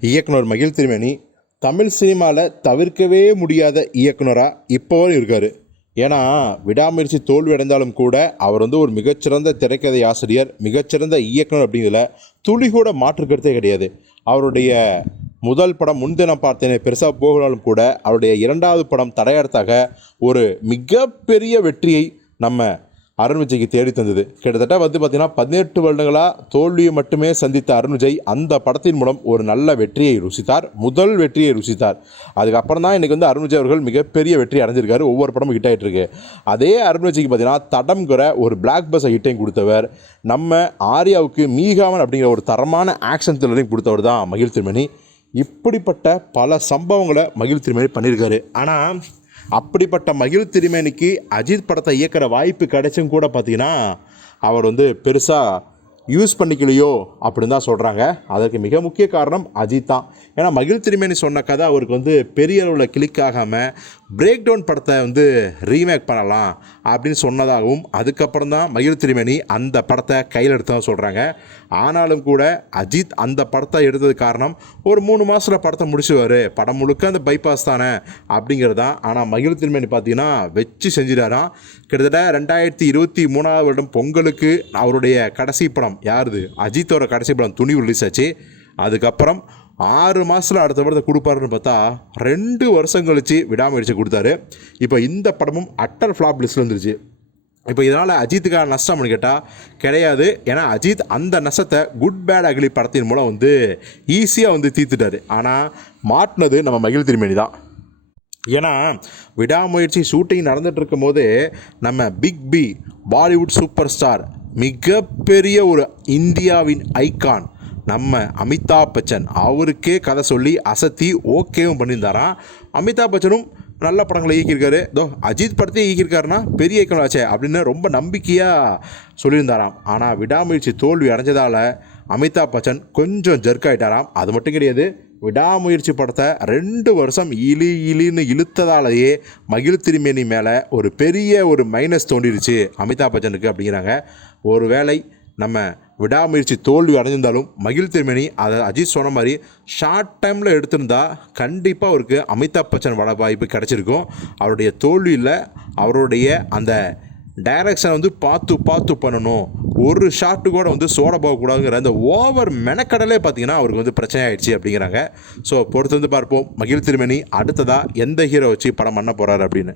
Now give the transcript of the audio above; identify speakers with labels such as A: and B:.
A: இயக்குனர் மகிழ் திருமேனி தமிழ் சினிமாவில் தவிர்க்கவே முடியாத இயக்குனராக இப்போவும் இருக்கார். ஏன்னா விடாமுயற்சி தோல்வி அடைந்தாலும் கூட அவர் வந்து ஒரு மிகச்சிறந்த திரைக்கதை ஆசிரியர் மிகச்சிறந்த இயக்குனர் அப்படிங்கிறதுல துளி கூட மாற்று கிடையாது. அவருடைய முதல் படம் முன்தினம் பார்த்தேனே பெருசாக போகலாலும் கூட அவருடைய இரண்டாவது படம் தடையறத்தாக ஒரு மிகப்பெரிய வெற்றியை நம்ம அருண் விஜய்க்கு தேடி தந்தது. கிட்டத்தட்ட வந்து பார்த்தீங்கன்னா பதினெட்டு வருடங்களாக தோல்வியை மட்டுமே சந்தித்த அருண் விஜய் அந்த படத்தின் மூலம் ஒரு நல்ல வெற்றியை ருசித்தார். முதல் வெற்றியை ருசித்தார். அதுக்கப்புறம் தான் இன்றைக்கி வந்து அருண் விஜய் அவர்கள் மிகப்பெரிய வெற்றி அடைஞ்சிருக்காரு. ஒவ்வொரு படமும் ஹிட் ஆகிட்டு இருக்கு. அதே அருண் விஜய்க்கு பார்த்தீங்கன்னா தடம்கிற ஒரு பிளாக் பஸ் ஹிட்டையும் கொடுத்தவர். நம்ம ஆர்யாவுக்கு மீகாமன் அப்படிங்கிற ஒரு தரமான ஆக்ஷன் த்ரில்லரையும் கொடுத்தவர் தான் மகிழ் திருமணி இப்படிப்பட்ட பல சம்பவங்களை மகிழ் திருமணி பண்ணியிருக்காரு. ஆனால் அப்படிப்பட்ட மகிழ் திருமேனிக்கு அஜித் படத்தை இயக்கிற வாய்ப்பு கிடைச்சும் கூட பார்த்தீங்கன்னா அவர் வந்து பெருசாக யூஸ் பண்ணிக்கலையோ அப்படின்னு தான் சொல்கிறாங்க அதற்கு மிக முக்கிய காரணம் அஜித் தான். ஏன்னா மகிழ் திருமேனி சொன்ன கதை அவருக்கு வந்து பெரிய அளவில் கிளிக் ஆகாமல் பிரேக் டவுன் படத்தை வந்து ரீமேக் பண்ணலாம் அப்படின்னு சொன்னதாகவும் அதுக்கப்புறம் தான் மகிழ் திருமேனி அந்த படத்தை கையில் எடுத்ததாக சொல்கிறாங்க ஆனாலும் கூட அஜித் அந்த படத்தை எடுத்தது காரணம் ஒரு மூணு மாதத்தில் படத்தை முடிச்சுவார் படம் முழுக்க அந்த பைபாஸ் தானே அப்படிங்கிறது தான். ஆனால் மகிழ் திருமேனி பார்த்தீங்கன்னா வச்சு செஞ்சிட்டாராம். கிட்டத்தட்ட ரெண்டாயிரத்தி இருபத்தி மூணாவது வருடம் பொங்கலுக்கு அவருடைய கடைசி படம் யாருது? அஜித்தோட கடைசி படம் துணிவு ரிலீஸ் ஆச்சு. அதுக்கப்புறம் ஆறு மாதத்தில் அடுத்த படத்தை கொடுப்பாருன்னு பார்த்தா ரெண்டு வருஷம் கழித்து விடாமுயற்சி கொடுத்தாரு. இப்போ இந்த படமும் அட்டர் ஃப்ளாப் லிஸ்ட்டில் வந்துருச்சு. இப்போ இதனால் அஜித்துக்கான நஷ்டம்னு கேட்டால் கிடையாது. ஏன்னா அஜித் அந்த நஷ்டத்தை குட் பேட் அகிலி படத்தின் மூலம் வந்து ஈஸியாக வந்து தீர்த்துட்டாரு. ஆனால் மாட்டினது நம்ம மகிழ் திருமணி தான். ஏன்னா விடாமுயற்சி ஷூட்டிங் நடந்துட்டு இருக்கும் நம்ம big B Bollywood super star மிகப்பெரிய ஒரு இந்தியாவின் ஐக்கான் நம்ம அமிதாப் பச்சன். அவருக்கே கதை சொல்லி அசத்தி ஓகேவும் பண்ணியிருந்தாராம். அமிதாப் பச்சனும் நல்ல படங்களை இயக்கியிருக்காரு. தோ அஜித் படத்தையும் இயக்கியிருக்காருன்னா பெரிய இயக்கம் ஆச்சே அப்படின்னு ரொம்ப நம்பிக்கையாக சொல்லியிருந்தாராம். ஆனால் விடாமுயற்சி தோல்வி அடைஞ்சதால் அமிதாப் பச்சன் கொஞ்சம் ஜெர்க் ஆகிட்டாராம் அது மட்டும் கிடையாது விடாமுயற்சி படத்தை ரெண்டு வருஷம் இழி இழின்னு இழுத்ததாலேயே மகிழ் திருமேனி மேலே ஒரு பெரிய ஒரு மைனஸ் தோண்டிருச்சு அமிதாப் பச்சனுக்கு அப்படிங்கிறாங்க. ஒருவேளை நம்ம விடாமுயற்சி தோல்வி அடைஞ்சிருந்தாலும் மகிழ் திருமேனி அதை அஜித் சொன்ன மாதிரி ஷார்ட் டைமில் எடுத்திருந்தா கண்டிப்பாக அவருக்கு அமிதாப் பச்சன் வட வாய்ப்பு கிடச்சிருக்கும். அவருடைய தோல்வியில் அவருடைய அந்த டைரக்ஷன் வந்து பார்த்து பார்த்து பண்ணணும். ஒரு ஷாட்டு கூட வந்து சோட போகக்கூடாதுங்கிற அந்த ஓவர் மெனக்கடலே பார்த்தீங்கன்னா அவருக்கு வந்து பிரச்சனை ஆயிடுச்சு அப்படிங்கிறாங்க. ஸோ பொறுத்து வந்து பார்ப்போம். மகிழ் திருமணி அடுத்ததாக எந்த ஹீரோ வச்சு படம் பண்ண போகிறாரு அப்படின்னு.